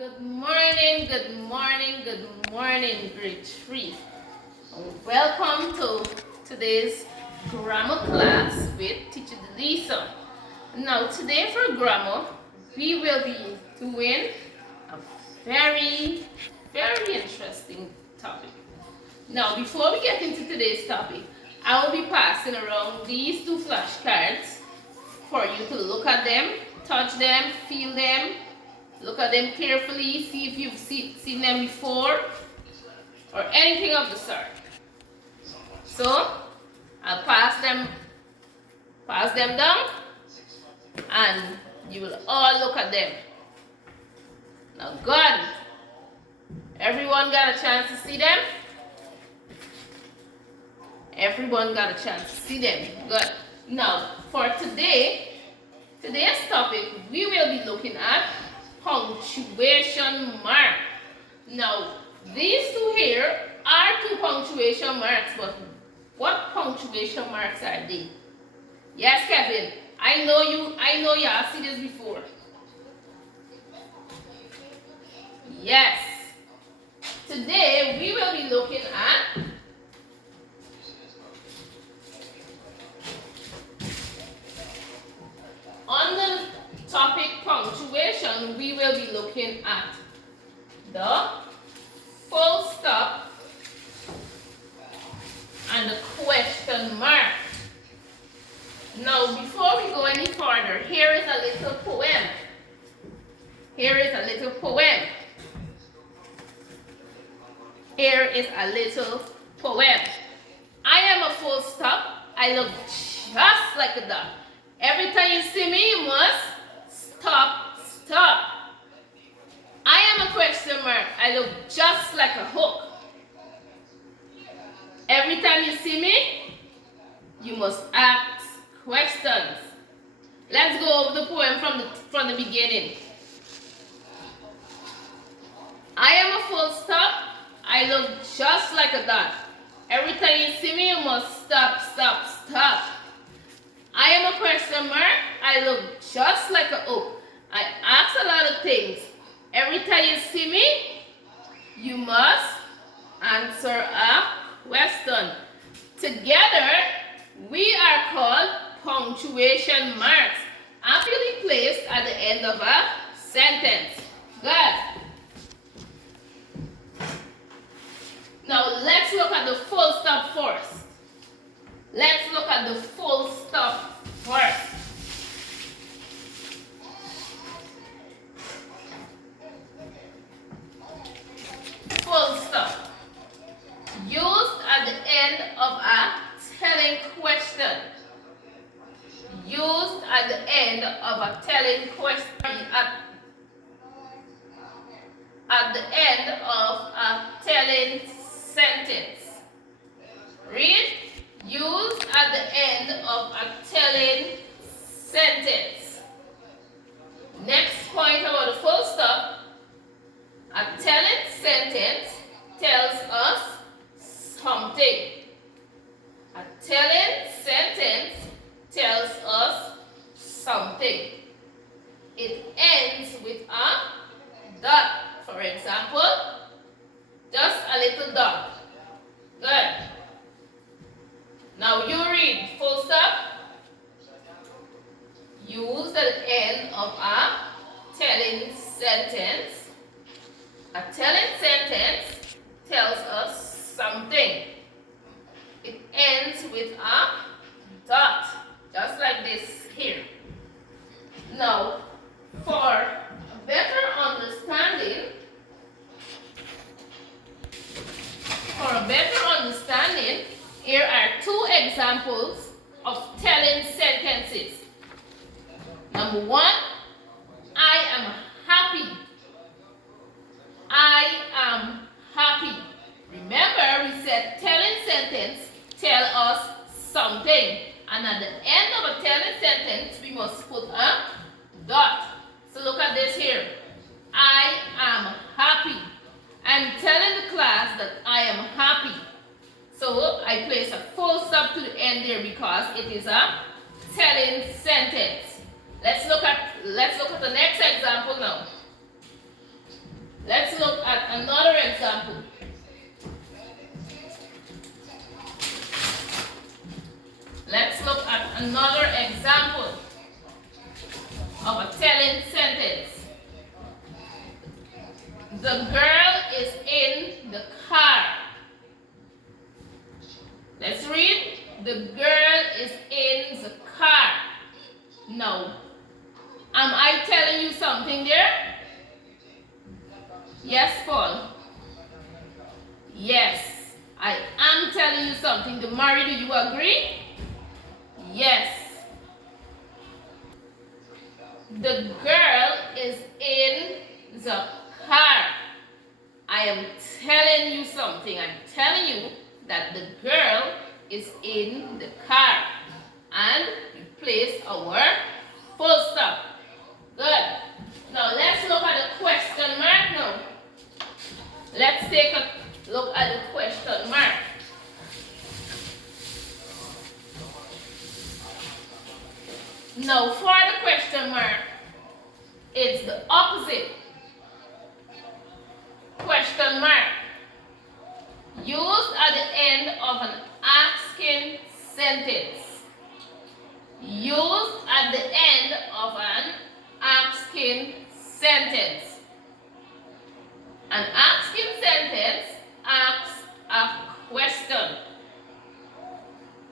Good morning, good morning, good morning, grade 3. Welcome to today's grammar class with teacher Delisa. Now, today for grammar, we will be doing a very interesting topic. Now, before we get into today's topic, I will be passing around these two flashcards for you to look at them, touch them, feel them. Look at them carefully, see if you've seen them before or anything of the sort. So, I'll pass them down and you will all look at them. Now, good. Everyone got a chance to see them? Everyone got a chance to see them. Good. Now, for today's topic, we will be looking at punctuation mark. Now, these two here are two punctuation marks, but what punctuation marks are they? Yes, Kevin. I know y'all see this before. Yes. Today we will be looking at on the topic punctuation, we will be looking at the full stop and the question mark. Now, before we go any further, here is a little poem. Here is a little poem. Here is a little poem. I am a full stop. I look just like a dot. Every time you see me, you must stop. I am a question mark. I look just like a hook. Every time you see me, you must ask questions. Let's go over the poem from the beginning. I am a full stop. I look just like a dot. Every time you see me, you must stop. I am a question mark. I look just like a hook. I ask a lot of things. Every time you see me, you must answer a question. Together, we are called punctuation marks, aptly placed at the end of a sentence. Good. Now, let's look at the full stop first. Let's look at the full stop first. Full stop. Used at the end of a telling question. Used at the end of a telling question. At the end of a telling sentence. Read. Used at the end of a telling sentence. Next point about the full stop. A telling sentence tells us something. A telling sentence tells us something. It ends with a dot. For example, just a little dot. Good. Now you read full stop. Used at the end of a telling sentence. A telling sentence tells us something. It ends with a dot, just like this here. Now, for a better understanding, here are two examples of telling sentences. Number one, I am happy. I am happy. Remember, we said telling sentence tell us something. And at the end of a telling sentence, we must put a dot. So look at this here. I am happy. I'm telling the class that I am happy. So I place a full stop to the end there because it is a telling sentence. Let's look at the next example now. Let's look at another example. Let's look at another example of a telling sentence. The girl is in the car. Let's read. The girl is in the car. Now, am I telling you something there? Yes, Paul. Yes, I am telling you something. Mari, do you agree? Yes. The girl is in the car. I am telling you something. I'm telling you that the girl is in the car. And we place our full stop. Good. Now let's look at the question mark now. Let's take a look at the question mark. Now for the question mark, it's the opposite. Question mark. Used at the end of an asking sentence. Used at the end of an asking sentence. An asking sentence asks a question.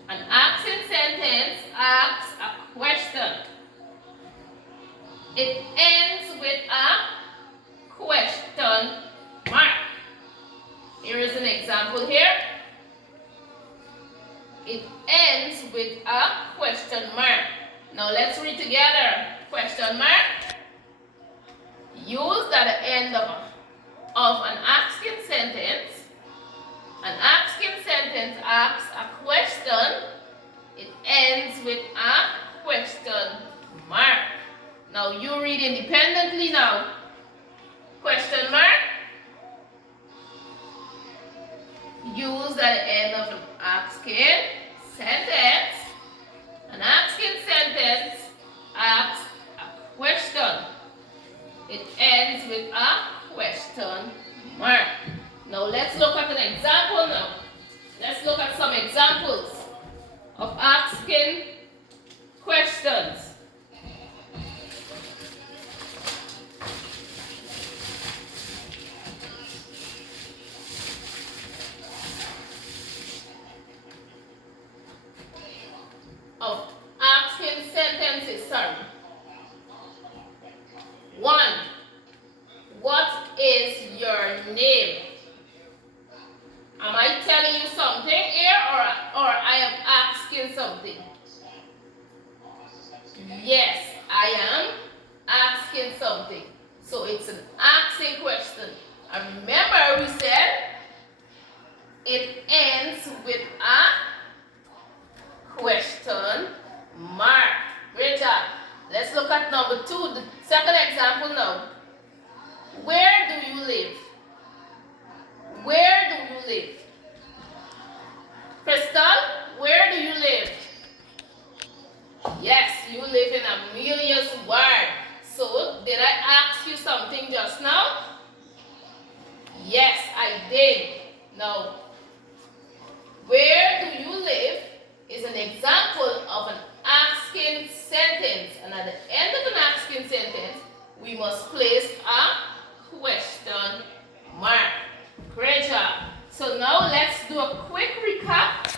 An asking sentence asks a question. It ends with a question mark. Here is an example here. It ends with a question mark. Now let's read together. Question mark. Used at the end of an asking sentence. An asking sentence asks a question. It ends with a question mark. Now you read independently now. Question mark. Used at the end of an asking sentence. An asking sentence asks a question. It ends with a question mark. Now let's look at an example now. Let's look at some examples of asking questions. Of asking sentences, sorry. 1. What is your name? Am I telling you something here or I am asking something? Yes, I am asking something. So it's an asking question. And remember we said it ends with a question mark. Great job. Let's look at number 2, the second example now. Where do you live? Where do you live? Crystal, where do you live? Yes, you live in Amelia's ward. So, did I ask you something just now? Yes, I did. Now, where do you live is an example of an asking sentence. And at the end of an asking sentence, we must place a question mark. Great job. So now let's do a quick recap.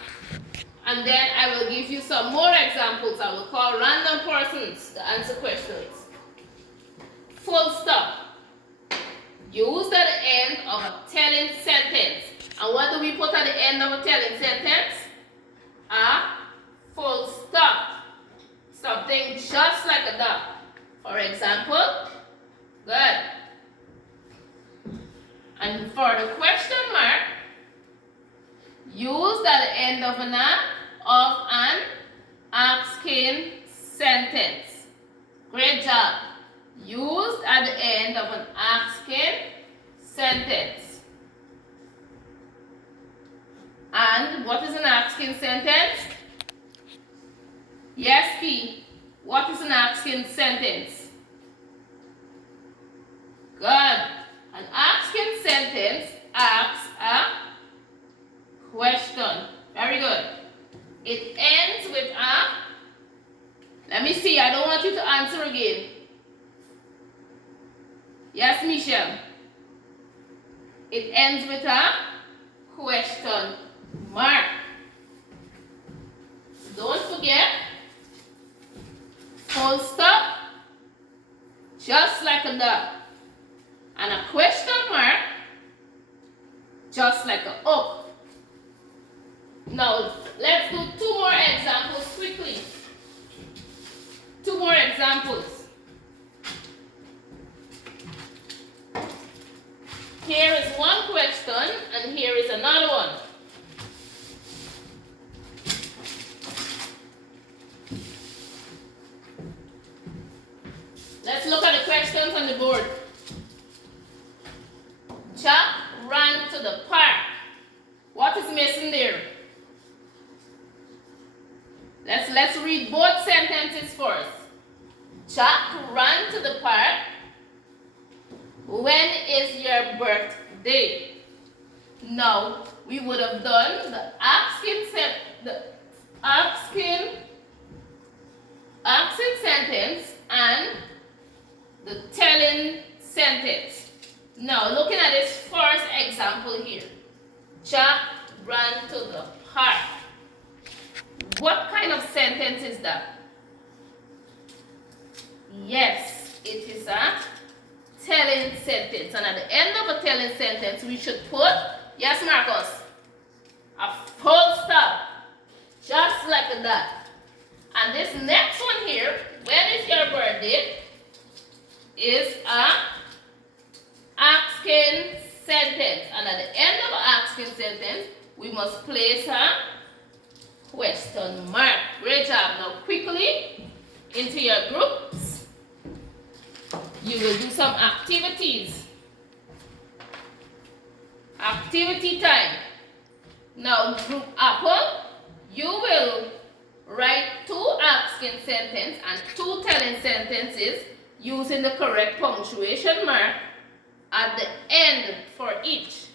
And then I will give you some more examples. I will call random persons to answer questions. Full stop. Used at the end of a telling sentence. And what do we put at the end of a telling sentence? A full stop. Something just like a dot. For example, good. And for the question mark, used at the end of an asking sentence. Great job. Used at the end of an asking sentence. And what is an asking sentence? Yes, P. What is an asking sentence? Good. An sentence asks a question. Very good. It ends with a, let me see, I don't want you to answer again. Yes, Michelle. It ends with a question mark. Don't forget, full stop, just like a dot, and a question mark, just like a up. Now, let's do 2 more examples quickly. 2 more examples. Here is one question, and here is another one. Let's look at the questions on the board. Jack ran to the park. What is missing there? Let's read both sentences first. Jack ran to the park. When is your birthday? Now, we would have done the asking sentence and the telling sentence. Now, looking at this first example here. Jack ran to the park. What kind of sentence is that? Yes, it is a telling sentence. And at the end of a telling sentence, we should put, yes, Marcus, a full stop, just like that. And this next one here, when is your birthday, is a asking sentence. And at the end of an asking sentence, we must place a question mark. Great job. Now quickly into your groups, you will do some activities. Activity time. Now group Apple, you will write 2 asking sentences and 2 telling sentences using the correct punctuation mark at the end for each.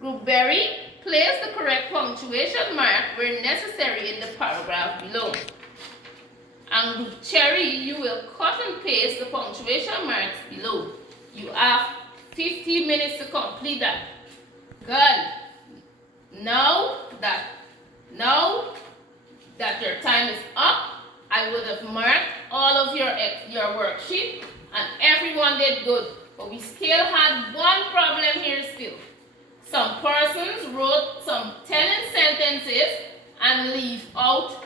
Group Berry, place the correct punctuation mark where necessary in the paragraph below. And Group Cherry, you will cut and paste the punctuation marks below. You have 50 minutes to complete that. Good. Now that your time is up, I would have marked all of your worksheet and everyone did good. But we still had one problem here still. Some persons wrote some telling sentences and leave out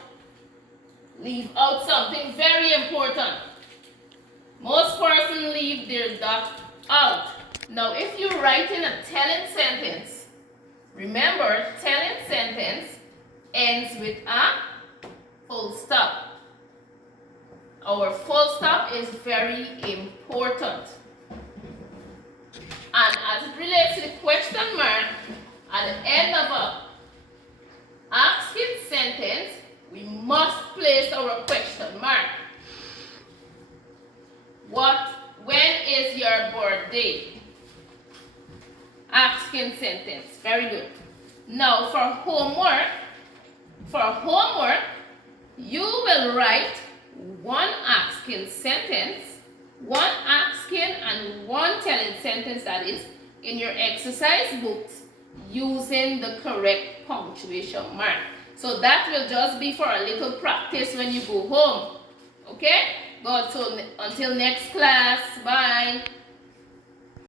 something very important. Most persons leave their dot out. Now, if you're writing a telling sentence, remember, telling sentence ends with a full stop. Our full stop is very important. And as it relates to the question mark, at the end of a asking sentence, we must place our question mark. When is your birthday? Asking sentence. Very good. Now for homework, you will write 1 asking sentence, 1 asking and 1 telling sentence, that is, in your exercise books using the correct punctuation mark. So that will just be for a little practice when you go home. Okay? Good. So until next class. Bye.